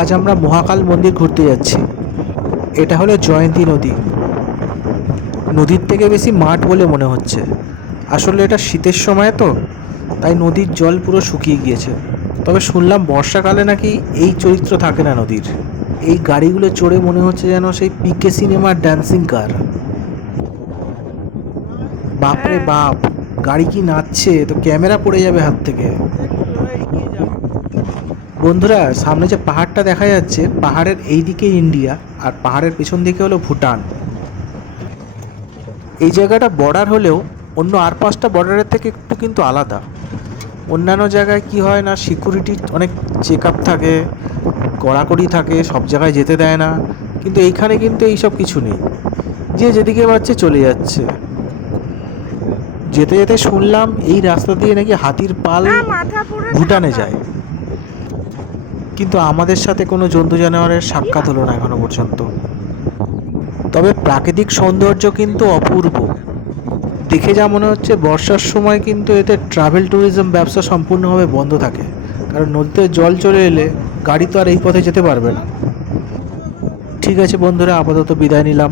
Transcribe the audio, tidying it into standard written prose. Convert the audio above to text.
আজ আমরা মহাকাল মন্দির ঘুরতে যাচ্ছি। এটা হলো জয়ন্তী নদী। নদীর থেকে বেশি মাঠ বলে মনে হচ্ছে। আসলে এটা শীতের সময় তো, তাই নদীর জল পুরো শুকিয়ে গিয়েছে। তবে শুনলাম বর্ষাকালে নাকি এই চরিত্র থাকে না নদীর। এই গাড়িগুলো চড়ে মনে হচ্ছে যেন সেই পিকে সিনেমার ড্যান্সিং কার। বাপরে বাপ, গাড়ি কি নাচছে, তো ক্যামেরা পড়ে যাবে হাত থেকে। বন্ধুরা, সামনে যে পাহাড়টা দেখা যাচ্ছে, পাহাড়ের এই দিকে ইন্ডিয়া আর পাহাড়ের পেছন দিকে হলো ভুটান। এই জায়গাটা বর্ডার হলেও অন্য আর পাঁচটা বর্ডারের থেকে একটু কিন্তু আলাদা। অন্যান্য জায়গায় কি হয় না, সিকিউরিটি অনেক চেক আপ থাকে, কড়াকড়ি থাকে, সব জায়গায় যেতে দেয় না। কিন্তু এইখানে কিন্তু এইসব কিছু নেই, যে যেদিকে পাচ্ছে চলে যাচ্ছে। যেতে যেতে শুনলাম এই রাস্তা দিয়ে নাকি হাতির পাল ভুটানে যায়, কিন্তু আমাদের সাথে কোনো জন্তু জানোয়ারের সাক্ষাৎ হলো না এখনো পর্যন্ত। তবে প্রাকৃতিক সৌন্দর্য কিন্তু অপূর্ব। দেখে যা মনে হচ্ছে বর্ষার সময় কিন্তু এতে ট্রাভেল ট্যুরিজম ব্যবসা সম্পূর্ণভাবে বন্ধ থাকে, কারণ নদীতে জল চলে এলে গাড়ি তো আর এই পথে যেতে পারবে না। ঠিক আছে বন্ধুরা, আপাতত বিদায় নিলাম।